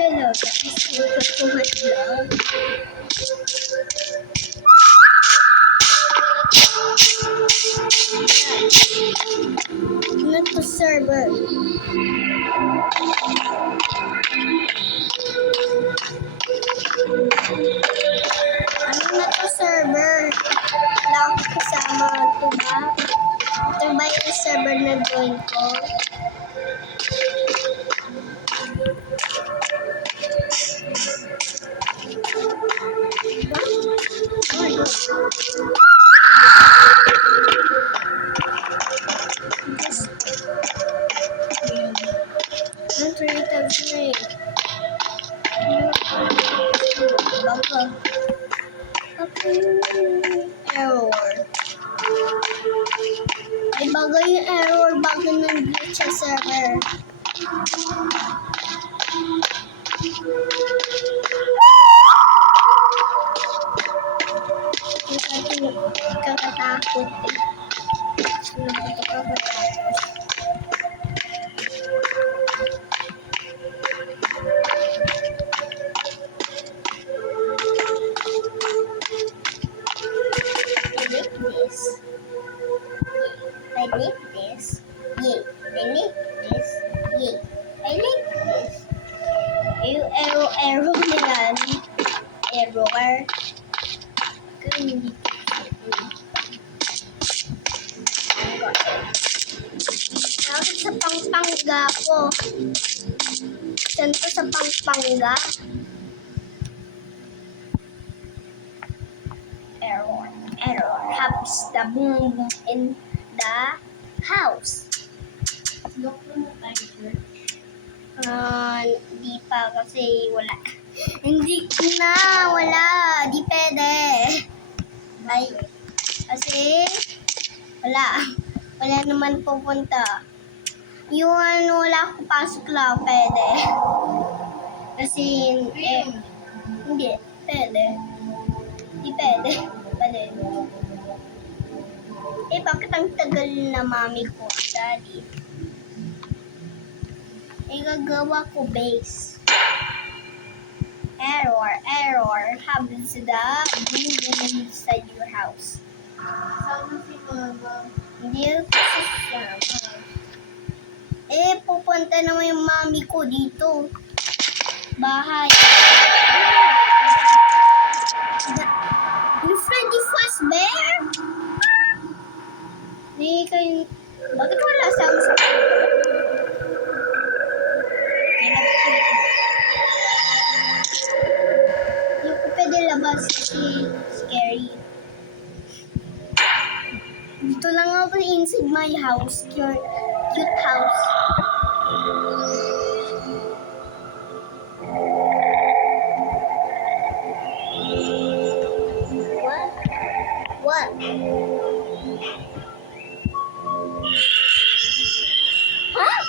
Hello guys, welcome to my vlog. Ano to server? Ano na to server? Wala akong kasama. Ito ba? Ito ba yung server na join ko? Error. Ay, bagay yung error bago ng glitch sa server. Kakatakot eh. Nakakatakot. I like this. Yay. I like this. Yay. I like this. Yung arrow na yan. Error. Bakit sa Pampanga ko? Saan to sa Pampanga? Error. Haps the boom boom in the house. Hindi pa kasi wala. Hindi na, wala. Di pwede. Ay, kasi wala. Wala naman pupunta. Yung wala akong pasok lang, pwede. Kasi, hindi, pwede. Di pwede. Pwede. Bakit ang tagal na mami ko, daddy? Gagawa ko base. Error. Happens to the building inside your house. Sama si Mama. Hindi ko sasama. Pupunta naman yung mami ko dito. Bahay. Yung Freddy Fazbear? Hindi kayo... Bakit wala sama sa... Hindi ko pwede labas kasi scary. Dito lang ako inside my house. Cute house. What? Huh?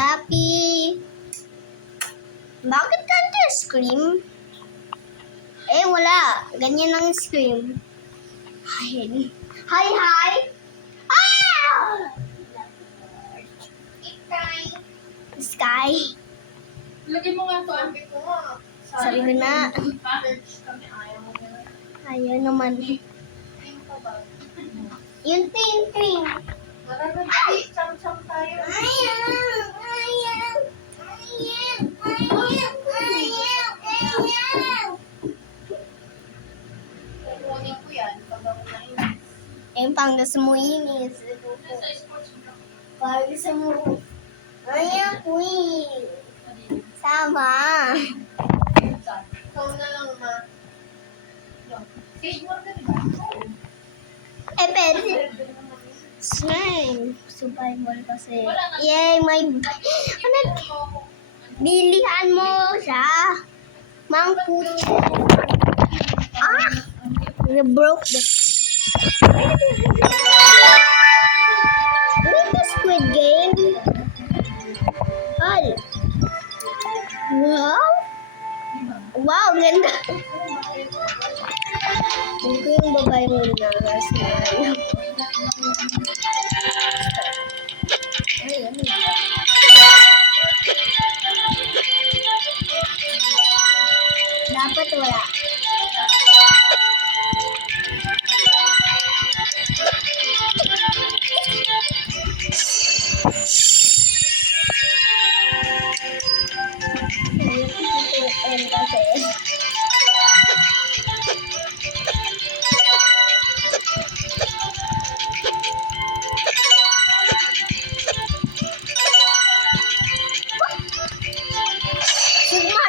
Happy. Bakit ganito scream? Eh, wala. Ganyan ang scream. Hi. Hi, hi. Ah! Sky. Lagyan mo nga to. Sabi ko nga. Sabi ko na. Search kami, ayaw mo na. Ayaw naman. Ting pa ba? Yung ting-ting. Marami, cham-cham tayo. Kukunin ko yan pag ako nainis. Eh, pang gusto mo inis. Nasa sports bra. Pag gusto mo. Ayaw, queen. Sama. Ikaw na lang, ma. Stage 1 ka, diba? Eh, pwede. Slime. Survival kasi. Wala na. Yay, may... Ano? Bilihan mo siya. Mang puto. Ah! You broke the... Ano ito, Squid Game? Ay. Wow. Wow, ganda. Hindi ko yung babae mo na kasi ay, ano yun? Dapat wala.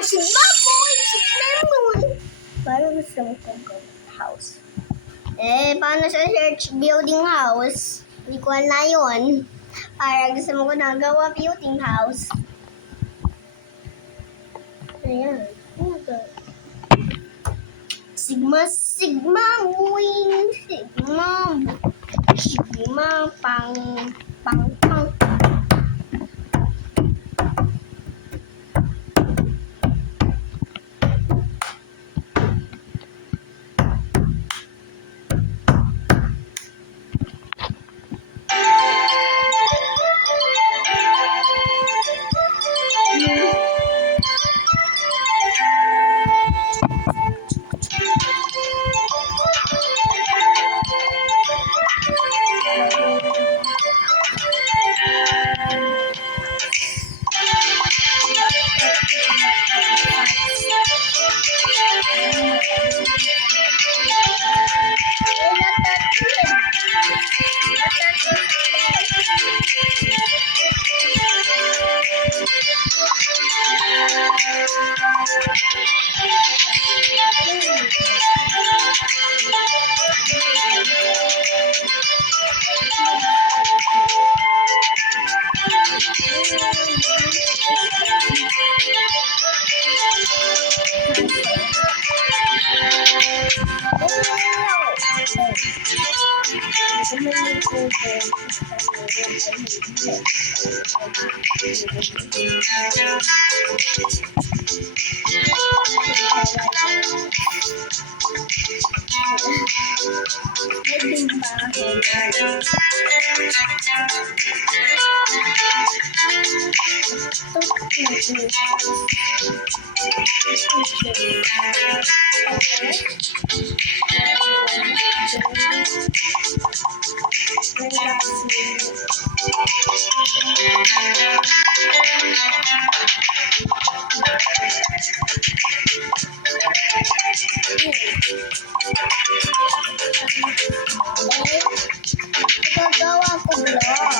Kasi Sigma boy! Sigma boy! Parang gusto mo kong house. Eh, paano sa search building house? Hindi ko na yun. Para gusto mo ko nagawa building house. Ayan. Oh my God. Sigma boy! Sigma pang. Gagawa ko vlog.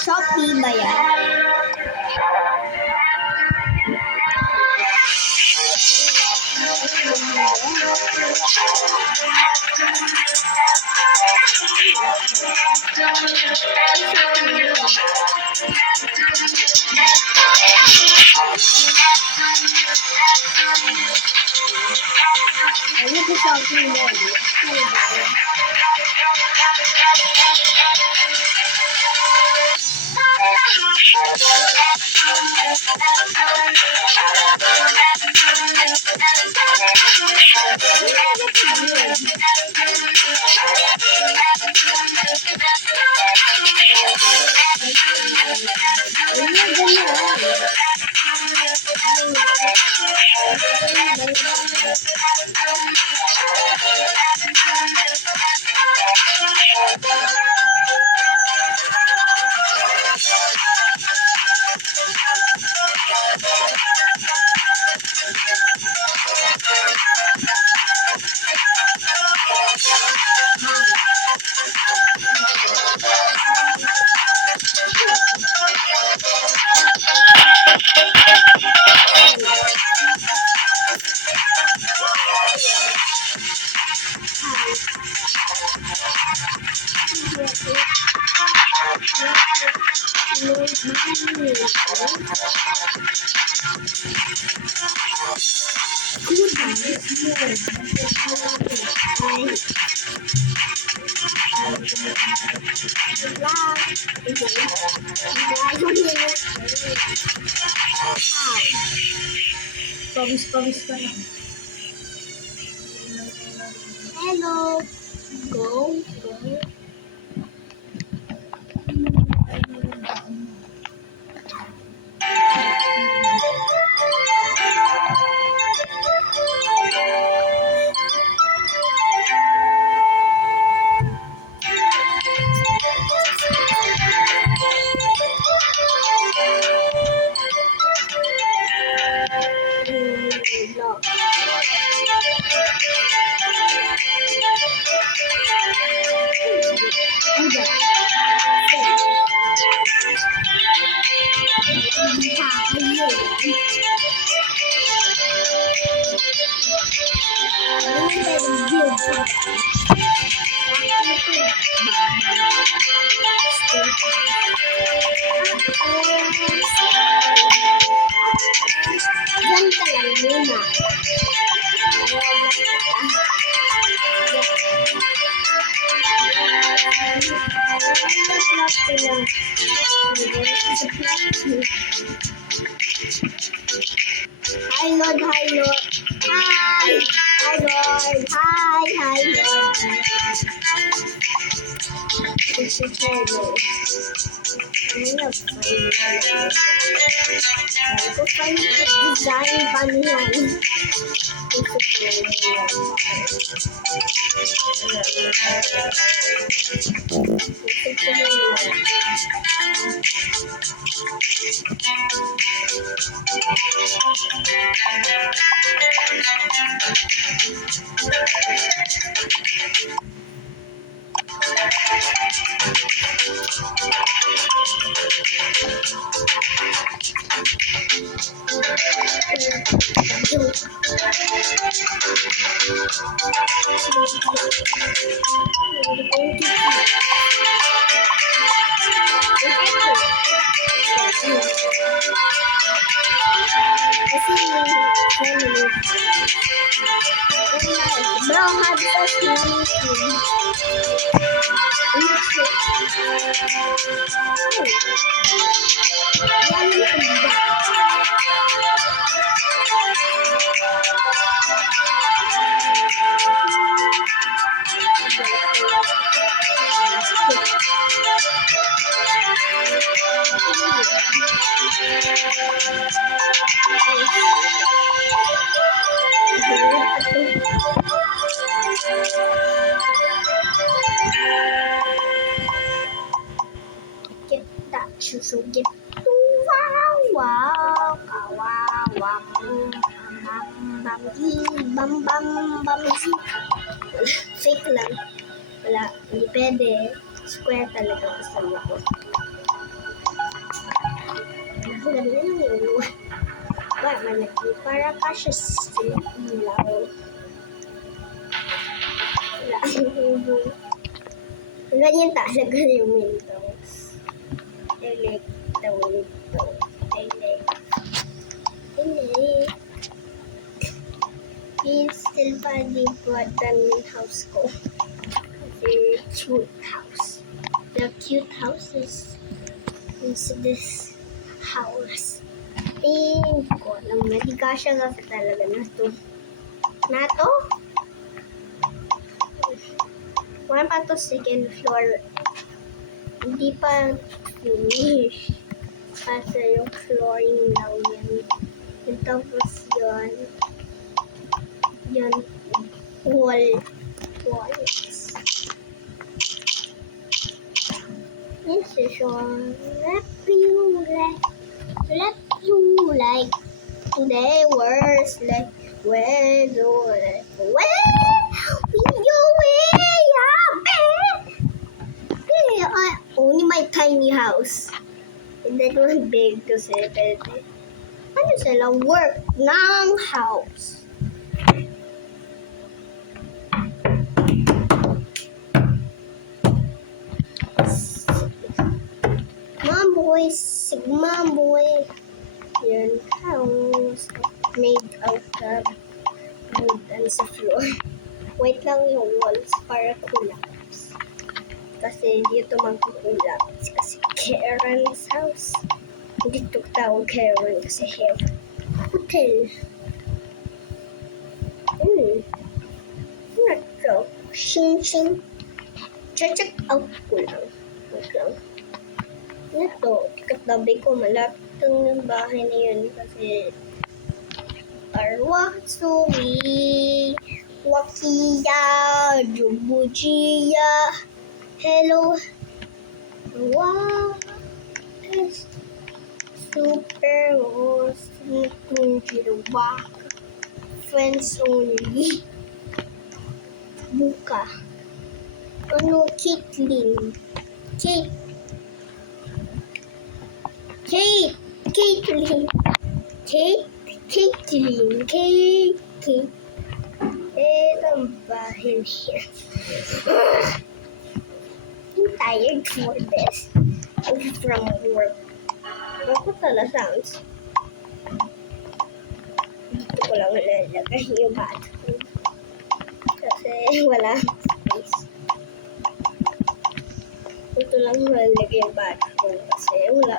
Shopee ba yan? Ayun ko Shopee yan. Pawis-pawis ka na. Hello. Go. Diyan ka lang muna. Hi Lord, hi Lord. Hi. Hi Lord. Hi Lord. This is Lord. I'm gonna find the design banyan. Ito Ito na yun. Brown had first get that you should get wow bam fake lang wala hindi pwede square talaga gusto mo ko ganda yun ba malaki para kasya sila ilaw ganyan talaga yung windows elect it's still very important in house ko kasi cute house the cute houses is this house hindi ko alam hindi kasya kasi talaga na to wala pa to second floor hindi pa finish kasi yung flooring lang yan yung tapos yan walls this is your let you like today words like where do only my tiny house. And that was big to say, pwede. Ano sila work ng house? Sigma boy. Yan, house made out of wood and sa floor. White lang yung walls para collapse. Kasi dito magkukulapse kasi Karen's house. Hindi ito tawag Karen kasi hotel. Ano to? Shing. Check out ko lang. Wait lang. Ito, katabi ko malapit ng bahay na yun kasi Arwatsui, Wakiya, Jubujiya, hello, wow, super awesome, Kunjiruwak, friends only, Buka, ano, Caitlin, Itong bahay niya. I'm tired for this. From work. Ako tala sounds. Dito ko lang lalagay yung bathroom. Kasi wala space. Ito lang lalagay yung bathroom. Kasi wala.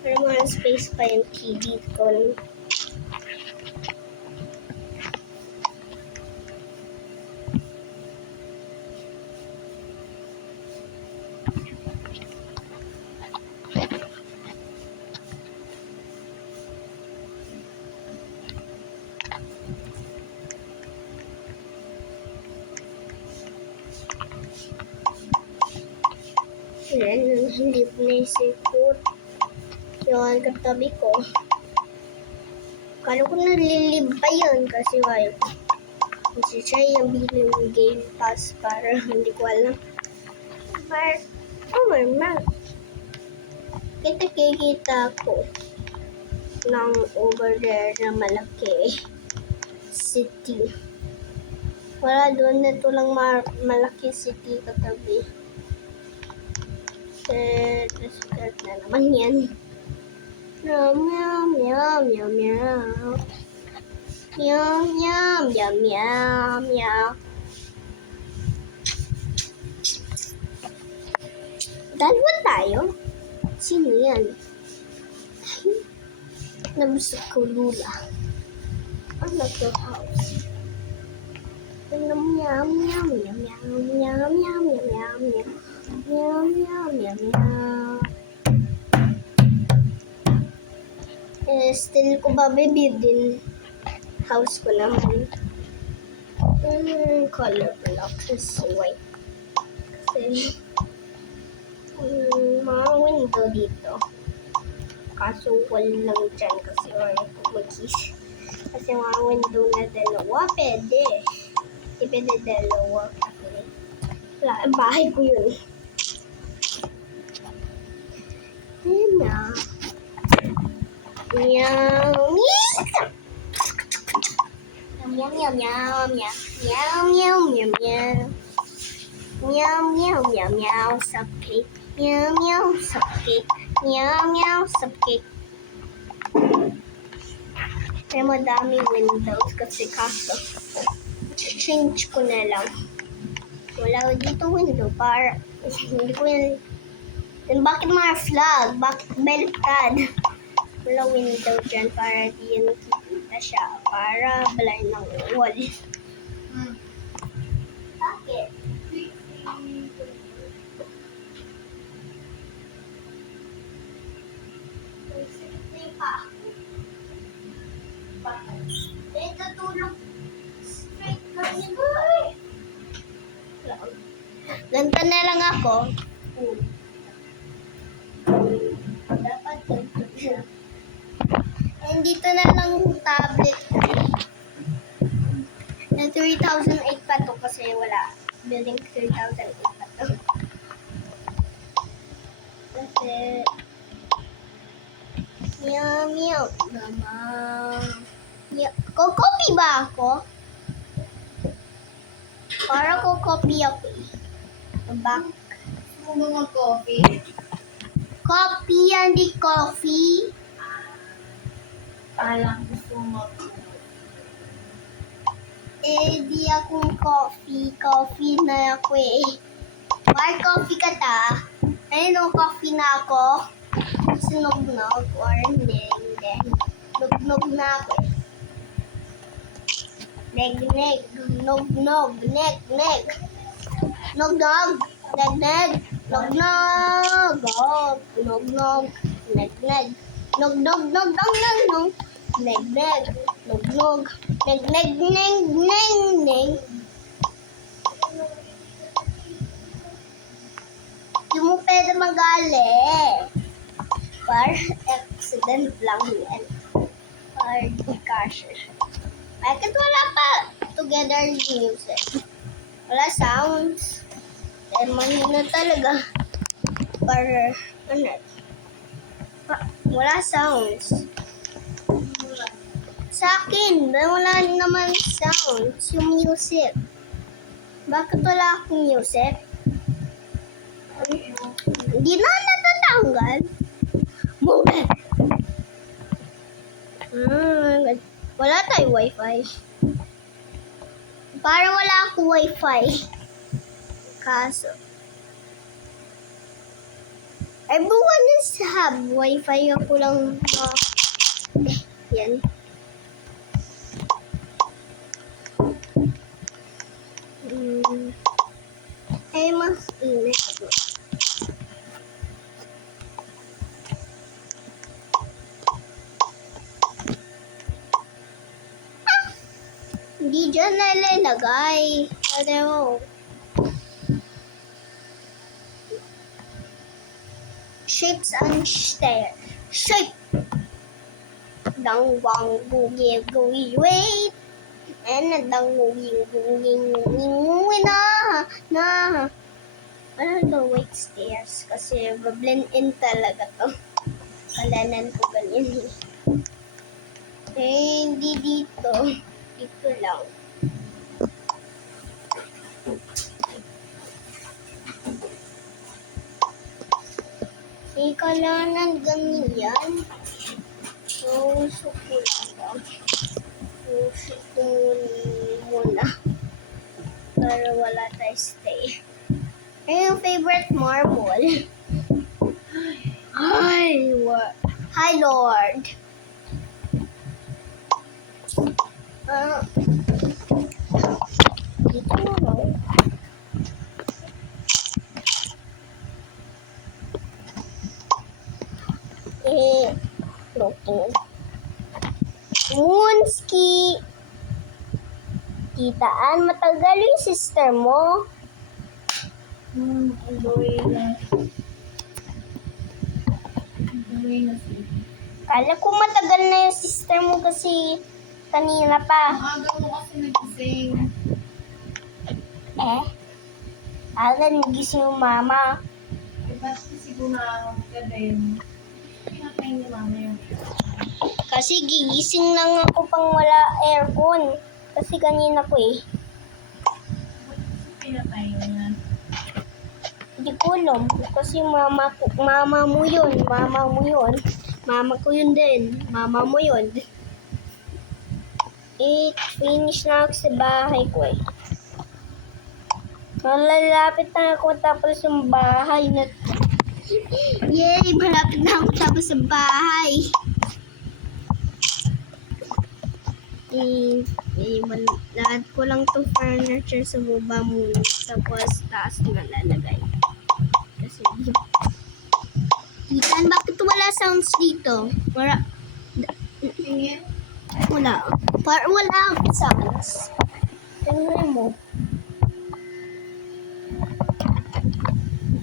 Para mga space pa yung TV ko. Yan, hindi ko naisikot. Yung katabi ko. Kala ko nalilib pa yun kasi wala. Kasi siya yung bilang game pass para hindi ko alam. But, oh my man. Kikita ko ng over there na malaki city. Wala doon, ito lang malaki city katabi. Start na naman yan. Meow, meow, meow, meow, meow. Meow, meow, meow, meow, meow. Dalawa tayo? Sino yan? Nabusog ko lula. Ano to house? Meow, meow, meow, meow, meow, meow, meow, meow, meow. Meow, meow, meow, meow. Still ko ba din house ko naman. Color block is white. Kasi mga window dito. Kaso wala lang dyan kasi wala ko mag-kiss. Kasi mga window na dalawa, pwede. Hindi pwede dalawa. Okay. Wala, bahay ko yun. Ayan na. Meow, meow. Meow, meow, meow, meow. Meow, meow, meow, meow. Meow, meow, meow, meow. Cupcake. Meow, meow, cupcake. Meow, meow, cupcake. May madaming windows kasi kaso change ko na lang. Wala dito window para hindi ko yun. Then bakit mga flag? Bakit beltad? Wala window dyan para di yan nakikita siya. Para balay ng wall. Bakit? Ganto na lang ako. Dapat ganto siya. And dito na lang tablet. Na 3,008 pa to kasi wala. Building 3,008 pa to. Kasi meow meow mama. Ko-copy ba ako? Para ko-copy ako eh. Back. Gusto mo mag-coffee? Copy yan, di coffee. Parang gusto mo Di akong coffee. Coffee na ako eh. Why coffee ka ta? Ayun, coffee na ako. Sinog-nog or hindi. Nog-nog na ako eh. Neg-neg. Nog-nog. Neg-neg. Nog-nog. Neg-neg. Nog-nog. Nog-nog. Neg-neg. Nog-nog. Nog-nog. Neg-neg. Nog-nog. Neg-neg. Neg-neg. Hindi mo pwede magali. Par accident lang yan. Par di cashier. Bakit wala pa together music? Wala sounds. Eh, mahina talaga. Par, ano? Wala sounds. Sa akin, wala naman sounds. Yung music. Bakit wala akong music? Hindi na natatanggal. Move it! Wala tayo wifi. Parang wala akong wifi. Kaso. Everyone is have wifi. Ako lang. Yan. Mas init ako. Hindi dyan nalalagay. Ano? Shapes and stairs. Shape. Dang wang boogie gooey wait. And a dang wing na. Ano daw wait stairs? Kasi blend in talaga to. Kalanan ko ganyan eh. Hindi dito. Dito lang. Kalanan ganyan. So, suko lang. Suko muna. Para wala tayo stay. Ano yung favorite marble? Hi, Hi, Lord. Dito na lang. Okay. Moonski. Titaan, matagal yung sister mo. Enjoy na. Enjoy na siya. Kala ko matagal na yung sister mo kasi kanina Ang pa. aga mo kasi nagising. Aga nagising yung mama. Eh, ba't kasi gumamang ka din? Pinatay ni mama yun. Kasi gigising lang ako pang wala aircon. Kasi kanina ko eh. Ba't kasi pinatay mo yan? Hindi ko alam. Kasi mama mo yun. Mama ko yun din. Mama mo yun. Finish na ako sa bahay ko eh. Malalapit na ako tapos yung bahay na... Yay! Malapit na ako tapos sa bahay. Lahat ko lang to furniture sa baba muna. Tapos taas na lalagay. Kasi... Itan, bakit wala sounds dito? Wala. Tingin? Wala. Wala sounds. Tingnan mo.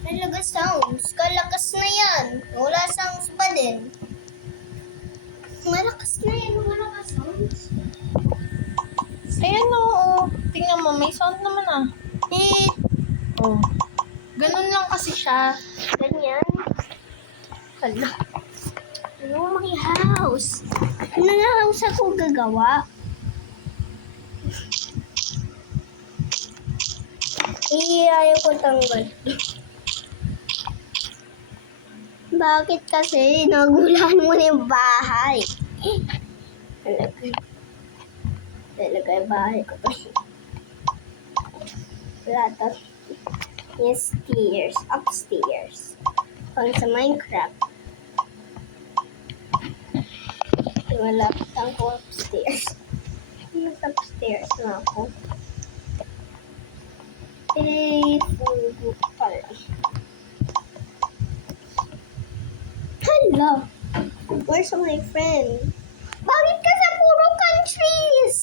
Talaga sounds. Kalakas na yan. Wala sounds pa din. Malakas na yan. Wala ka sounds. Ayan oo. Tingnan mo, may sound naman ah. Oh. Ganun lang kasi siya. Ganyan. Hala. Ano may house? Ano na house ako gagawa? Ayaw ko tanggal. Bakit kasi nagulan mo na yung bahay? Talaga yung bahay ko to. Wala to. Yung stairs. Upstairs. Pang sa Minecraft. Malapit ako upstairs. Mas upstairs na ako. Fugo pala. Hello! Where's my friend? Bakit ka sa puro countries?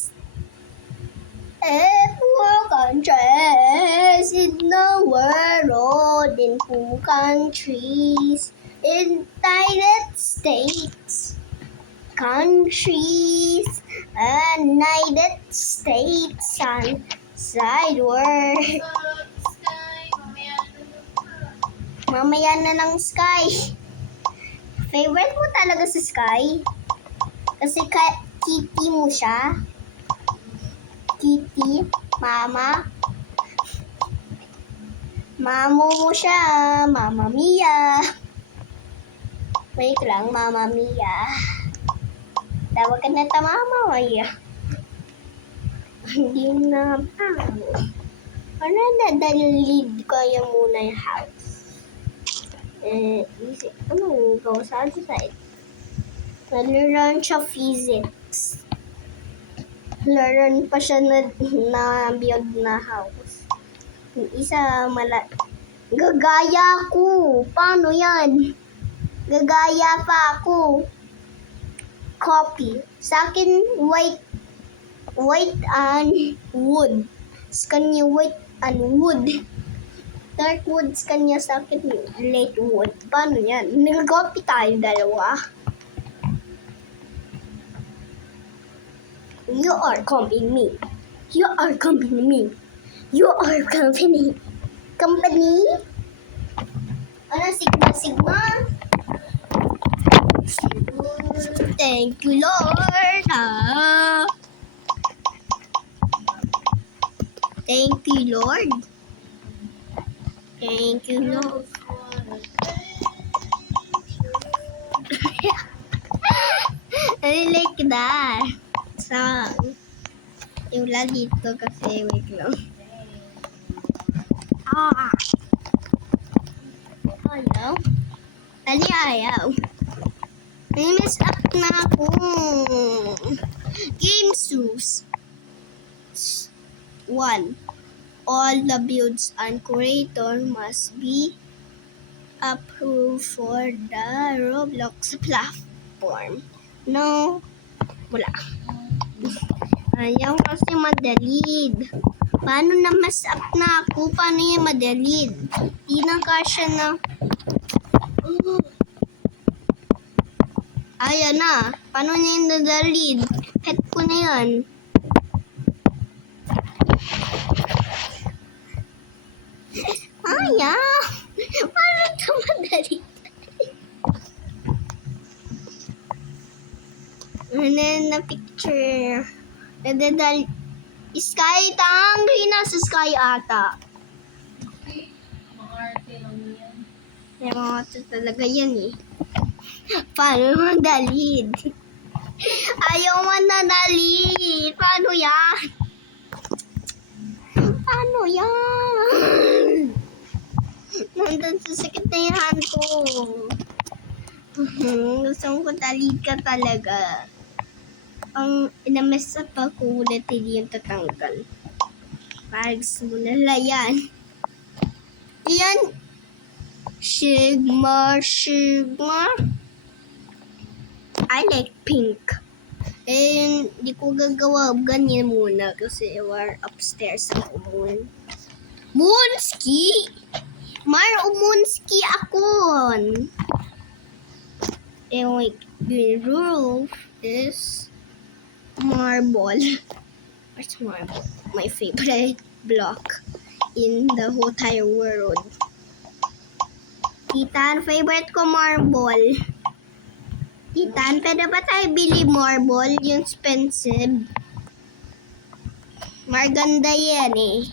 Puro countries in the world. In puro countries. In United States. Countries. United States. Side world. Sky, Mamaya na ng sky. Favorite mo talaga sa sky? Kasi kitty mo siya. Kitty, mama. Mamo mo siya, Mama Mia. Wait lang, Mama Mia. Tawag ka na ta Mama Mia. Hindi na ano na dalilid ko yung muna yung house. Ano go sa side? Nalaran siya physics. Laran pa siya na build na house. Yung isa gagaya ko. Paano yan? Gagaya pa ako. Copy. Sa akin white and wood. Sa kanya white and wood. Dark woods kanya sa akin yung late wood. Paano yan? Nag-copy tayo dalawa. You are copying me. You are copying me. You are company. Company? Ano, sigma? Thank you, Lord. Thank you, Lord. Thank you, Lord. I like that song. Iula dito kasi wait lang. Ayaw. Ayaw. May mess up na ako. Game shoes. 1. All the builds and creator must be approved for the Roblox platform. No. Wala. Ayaw kasi madalid. Paano na mess up na ako? Paano yung madalid? Di na kasya na. Ayan na. Paano niya yung nadalid? Pet ko na yan. Ayaw. Paano ito madalid? Ano na picture? Nadadal. Sky tangri na sa sky ata. Mga arte lang yan. May mga ito talaga yan eh. Paano madalid? Ayaw manadalid. Paano yan? Paano yan? Nandun sa sakit na yung hand ko. Gusto ko talid ka talaga. Ang inamess up ako ulit hindi yung tatanggal. Pargs mo na yan. Yan. Sigma. I like pink. Eh, hindi ko gagawa ganyan muna kasi we're upstairs ako muna. Moonski! Umunski ako. And like, the roof is marble. What's marble? My favorite block in the whole entire world. Titan, favorite ko marble. Titan, pwede ba tayo bili marble? Yung expensive. Maganda yan eh.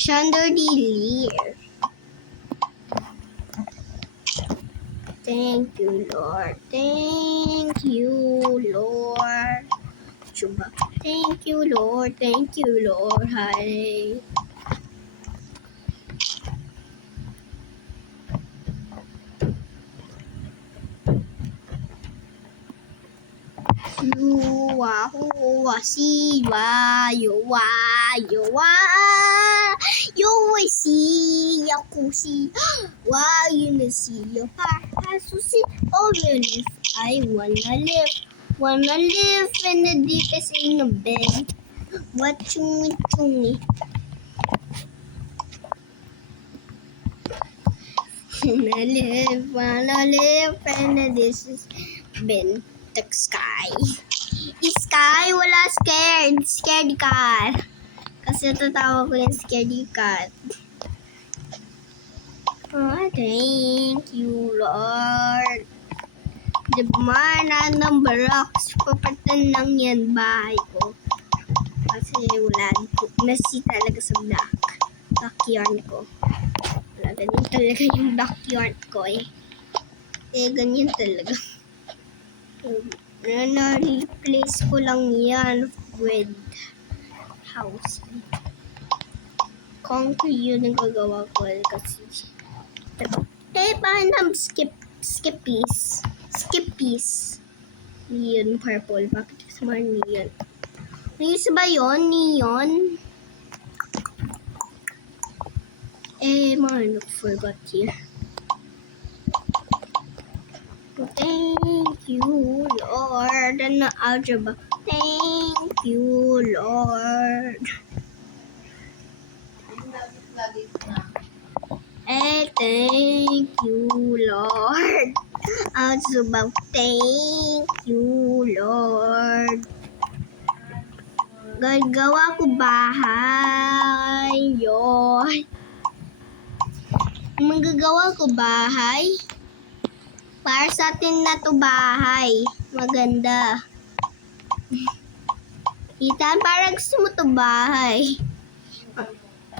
Chandelier. Thank you, Lord. Thank you, Lord. Chuba. Thank you, Lord. Thank you, Lord. Hi. Yuwa, huwa, siwa, yuwa, si, yakusi, wa, si, pasusi, if I wanna live in the deepest in the bed. What chungi. Wanna live in the deepest bin. The sky. Sky, wala scared. Scared cat. Kasi tatawa ko yung scaredy cat. Oh, thank you, Lord. The mana ng barracks. Papatan lang yan bahay ko. Kasi wala. Messy talaga sa backyard ko. Wala, ganyan talaga yung backyard ko eh. Ganyan talaga. Na-replace ko lang yan with house. Concrete yun ang gagawa ko kasi paano skippies neon purple. Bakit kasama neon? May isa ba yun? Neon? Man, forgot here. Thank you, Lord. And algebra. Thank you, Lord. Lagi na. Thank you, Lord. Also, thank you, Lord. Gagawa ko bahay. Yun. Magagawa ko bahay. Para sa atin na to bahay. Maganda. Kita, para gusto mo to bahay.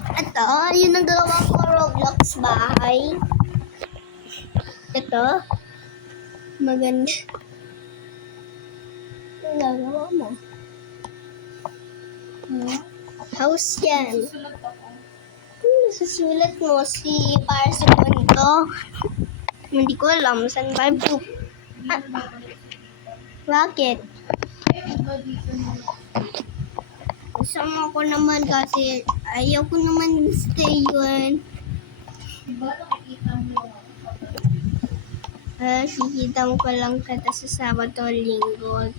Ito, yun ang gawa ko Roblox bahay. Ito. Maganda. Ang gagawa mo. House yan. Susulat mo si para sa punto. Hindi ko alam saan ba yung Bakit? Sama ko naman kasi ayaw ko naman stay yun. Kikita mo pa lang kita sa Sabado o Linggo.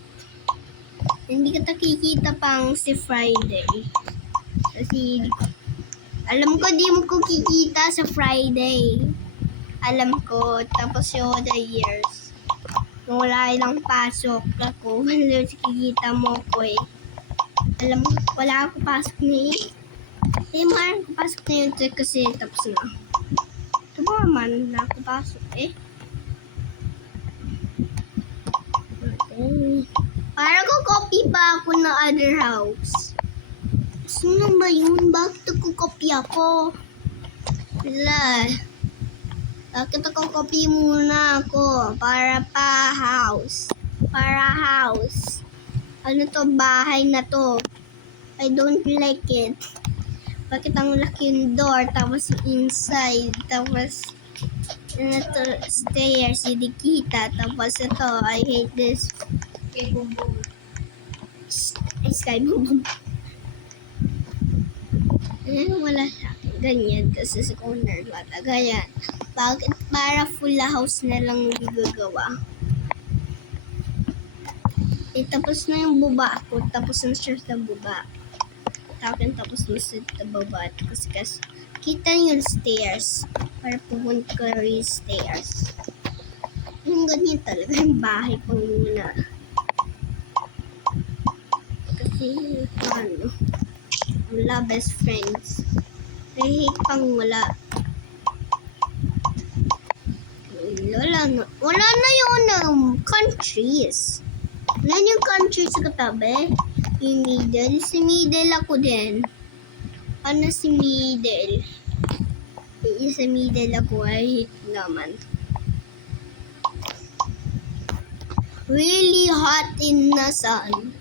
Hindi kita kikita pang si Friday. Kasi alam ko di mo ko kikita sa Friday. Alam ko. Tapos yung other years. Nung wala ilang pasok ako, wala kikita mo ko eh. Alam mo, wala ako pasok na eh. Maraming ko pasok na yun kasi tapos na. Ito ba naman, wala ako pasok eh. Okay. Para ko copy pa ako ng other house. Sino ba yun? Bakit ako copy ako? Wala. Bakit ako copy muna ako? Para pa house. Para house. Ano to? Bahay na to. I don't like it. Bakit ang laki yung door? Tapos inside. Tapos ano to? Stairs. Hindi kita. Tapos ito. I hate this. Sky boom. Wala sa akin. Ganyan. Kasi sa corner. Ganyan. Bakit para full house na lang gagawa? Tapos na yung baba ko. Tapos na siya sa baba. Tapos na sa baba. Kasi kita yung stairs. Para pumunta ko yung stairs. Yung ganyan talaga yung bahay ko muna. Kasi ano, wala best friends. I hate pang wala. Wala na yung countries. Wala yung countries sa katabi. Yung middle. Si middle ako din. Ano si middle? Sa middle ako. I hate naman. Really hot in the sun.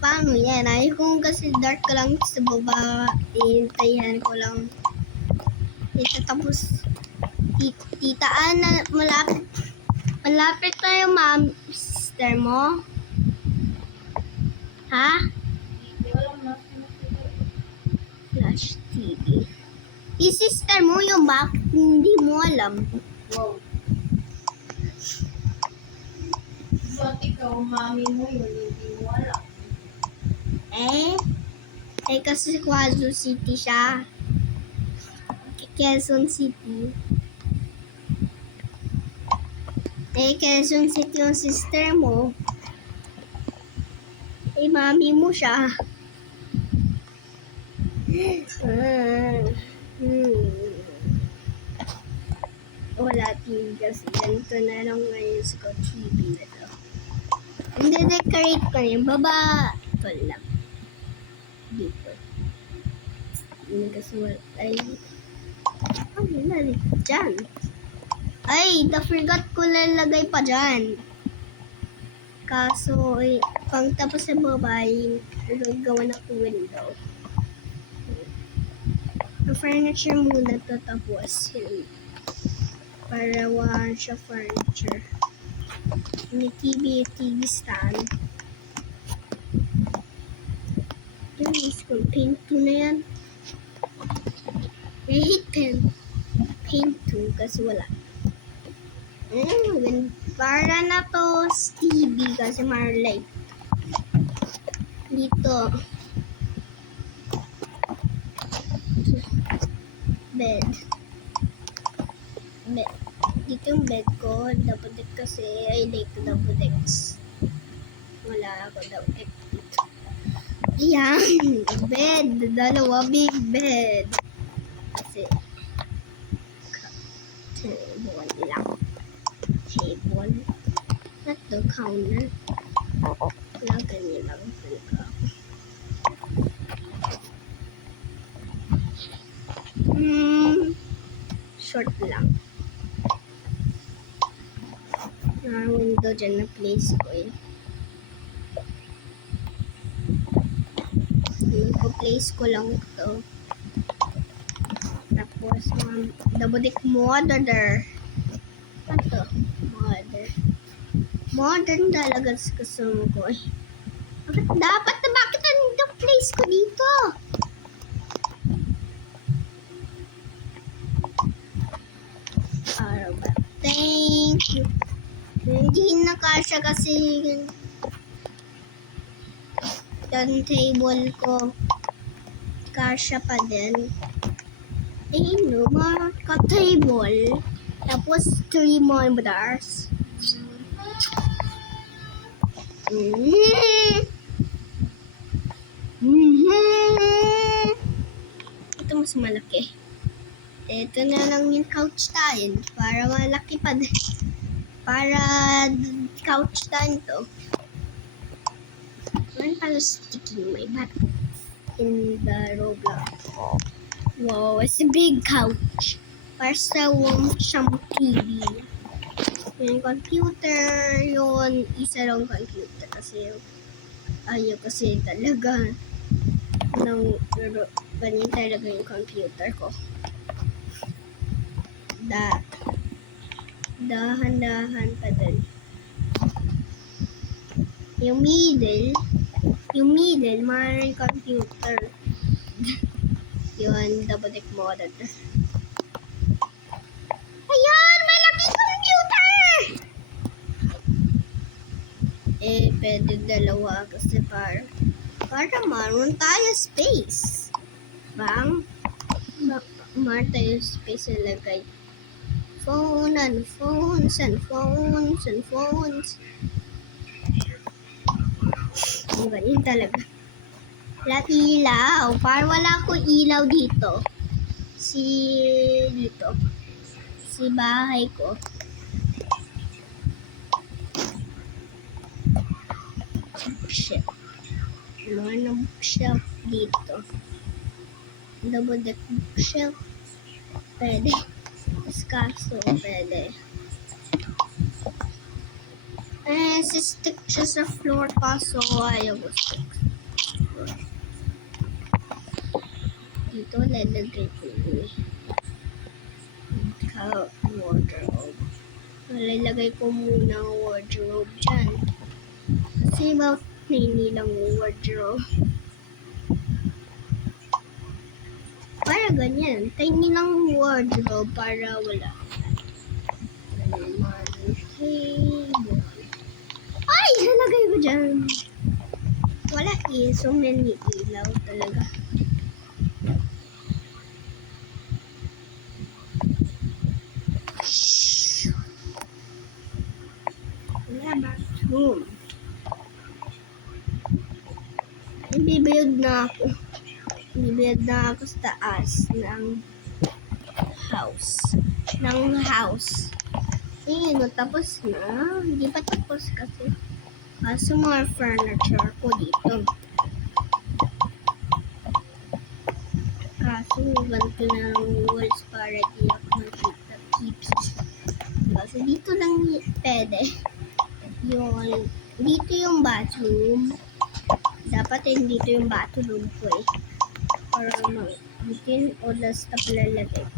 Paano yan? Ay kung kasi dark ka lang sa baba. Hintayan ko lang. Tapos Tita Ana, malapit na yung sister mo? Ha? Flash TV. Yung sister mo yung bakit hindi mo alam? Wow. Ba't ikaw, mami mo yun, hindi mo alam? Kasi Quezon City siya. Quezon City. Quezon City yung sister mo. Mami mo siya. Wala TV kasi ganito na lang ngayon sa TV na to. Hindi-decorate ko yung baba. Ito lang. Dito. Hindi kasi wala. Ano dyan? Forgot ko lalagay pa dyan. Kaso, pang tapos sa baba, gawa na ko window. Ang furniture muna to tapos yun. Para wala siya furniture. May TV stand. Yun, paint 2 na yan. I hate paint 2 kasi wala. Para na to TV kasi marlight. Dito. bed. Bed. Dito yung bed ko. Double deck kasi. I like double decks. Wala ako double deck dito. Ayan. Bed. Dalawa big bed. Kasi table lang. Table. Not the counter. Wala ganyan lang. Short lang. Window dyan na place ko eh. Place ko lang ito. Tapos, dabodik mother. Ano? Mother. Modern talaga sa gusto ko eh. Bakit ang place ko dito? Thank you. Hindi na kasya kasi yung table ko. Kasya pa din. No, ka-table. Tapos 3 monitors. Ito mas malaki. Ito na lang yung couch tayo. Para malaki pa din. Para couch tayo to. One pala sticking my back in the Roblox. Wow, it's a big couch. Para sa siyang TV. Yung computer, yun, isa lang computer. Kasi ayaw kasi talaga ng ganyan talaga yung computer ko. Dahan-dahan pa din. Yung middle, maraming computer. Yun, double deck model. Ayan, malaki computer! Pwede dalawa kasi para maroon tayo space. Maroon tayo space na lagay. Phones. Ganyan talaga. Wala ilaw. Para wala akong ilaw dito. Si bahay ko. Bookshelf. Mga bookshelf dito. Double deck bookshelf. Pwede. Kaso, pwede. Stick siya sa floor kaso ayaw ko stick. Dito, lalagay ko yung wardrobe. Lalagay ko muna ang wardrobe dyan. Kasi about nilang wardrobe. Para ganyan. Tiny lang wardrobe para wala. Ay! Nalagay ko dyan. Wala eh. So many ilaw talaga. Wala bathroom. Ibibuild na ako. Ibibuild na ako sa taas ng house. Ayun, tapos na. Hindi pa tapos kasi. Kaso mga furniture ko dito. Kaso ganito na ang walls para di ako makita keeps. Kasi dito lang pwede. Dito yung bathroom. Dapat dito yung bathroom ko eh. Para mag-bitin o last na palalagay.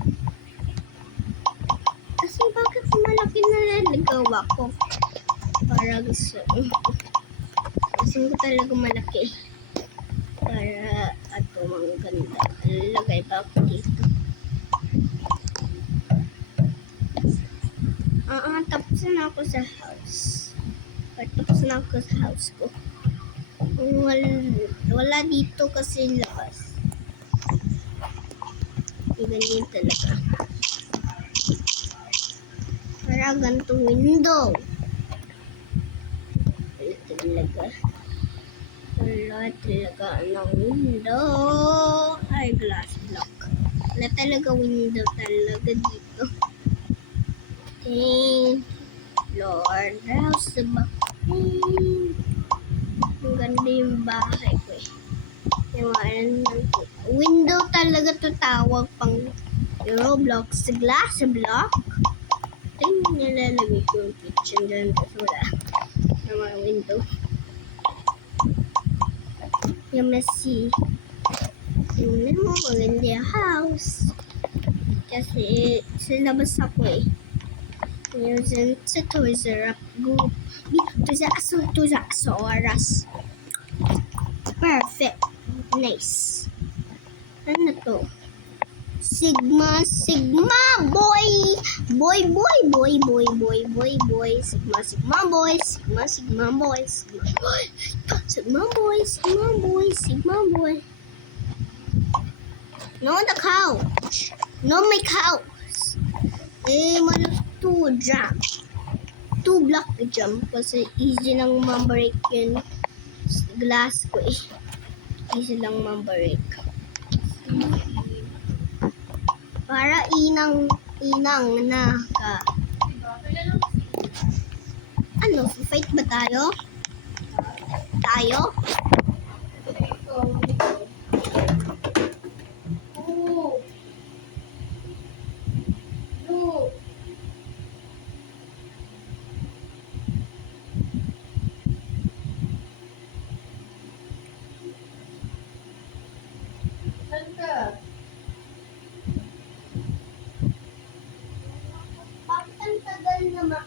Kasi bakit malaki na nalagawa ko? Para gusto ko talaga malaki. Para ato mga ganda. Lalagay pa ako dito. Tapos na ako sa house. Tapos na ako sa house ko. Wala dito kasi labas. Ganyan talaga. Para ganitong window. Wala talaga. Wala talaga ng window. Ay, glass block. Wala talaga window talaga dito. Thank Lord. House ba? Ang ganda yung bahay ko eh. Yung window talaga to tawag pang Roblox glass block. Ito yung nilalagay ko yung kitchen dyan. Tapos wala na mga window. Yung messy. Tingnan mo, maganda yung house. Kasi sa labas ako eh. Using sa Toys R Us group. Toys R Us. Perfect. Nice. Ano to? Sigma boy. Boy. Sigma boy. No, the couch. No, my couch. To jump. 2 block to jump kasi easy lang ma-break yun. Glass ko eh. Easy lang ma-break. Para inang na ka. Ano, fight ba tayo? Saan ka? Ang tagal naman.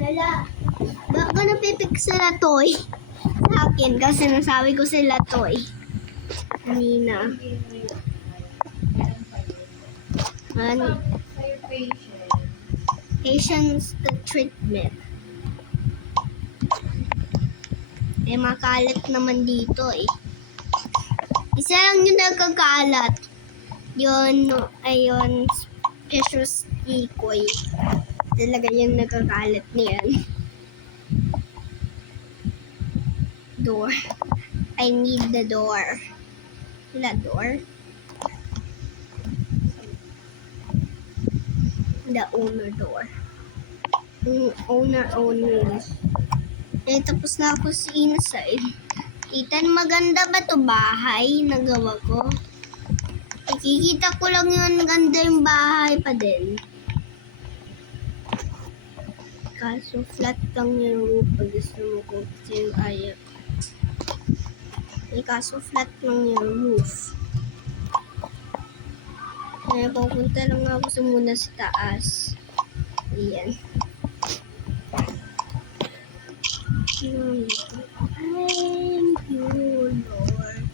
Hala. Baka napipik sila toy. Sa akin kasi nasabi ko sila toy. Kanina. Ano? Sa'yo patient. Patience the treatment. Makalat naman dito eh. Isa lang yung nagkakalat. Yun, ayun, precious ikoy. Talaga yung nagkakalat niyan. Door. I need the door. Wala door. The owner door. Owner only. Tapos na ako sa inside. Ethan, maganda ba to bahay na gawa ko? Nakikita ko lang yun, ganda yung bahay pa din. Kaso flat lang yung roof pag gusto mo ko kasi yung ayaw. Kaso flat lang yung roof. Kaya pupunta lang ako muna sa taas. Ayan. Thank you, Lord.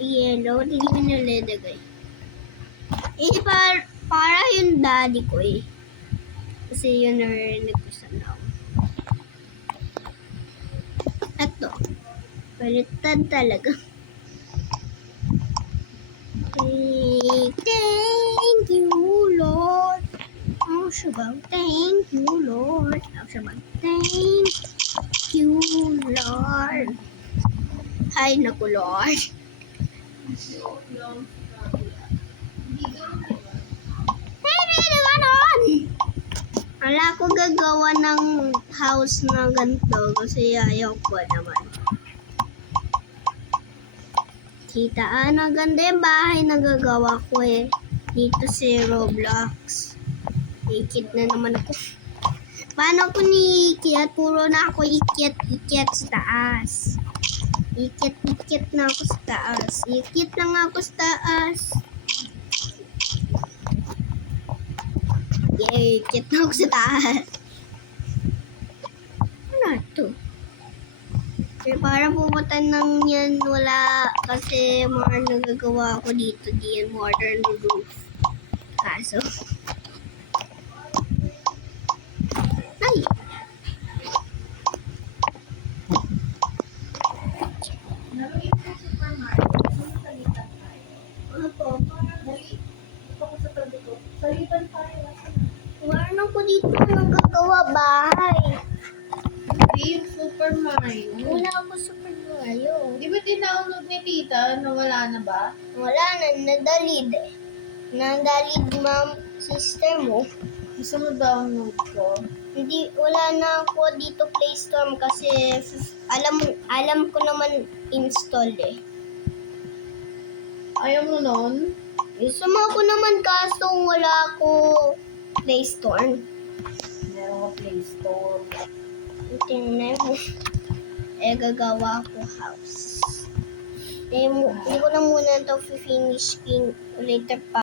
Yellow, hindi ko nalalagay. Para yung daddy ko eh. Kasi yun narinig ko sa now. Ito. Baliktad talaga. Thank you, Lord. Thank you, Lord. Thank you, Lord. Ay, naku, Lord. Wala ko gagawa ng house na ganito kasi ayaw ko naman. Kita, ganda yung bahay na gagawa ko eh. Dito si Roblox. Ikit na naman ako. Paano ko ni-ikyat? Puro na ako ikyat sa taas. Ikyat na ako sa taas. Ikyat lang ako sa taas. Yay, ikyat na ako sa taas. Ano ito? Para pumunta nang yan, wala. Kasi more nagagawa ako dito. Diyan, modern roof. Kaso. Ay! Dali. Dito ko sa tabi ko. Salitan tayo. Meron ako dito nagagawa bahay. Hindi yung Superman. Wala ako Super Mario. Di ba dinownload ni tita? Nawala na ba? Wala na, nadalid eh. Nadalid ma'am, sister mo. Gusto mo download ko? Hindi, wala na ako dito Play Store kasi alam ko naman install eh. Ayaw mo nun? Gusto mo ako naman kaso wala ako Play Store. Meron ka Play Store. Tingnan mo. Gagawa ko house. Hindi ko na muna ito finish later pa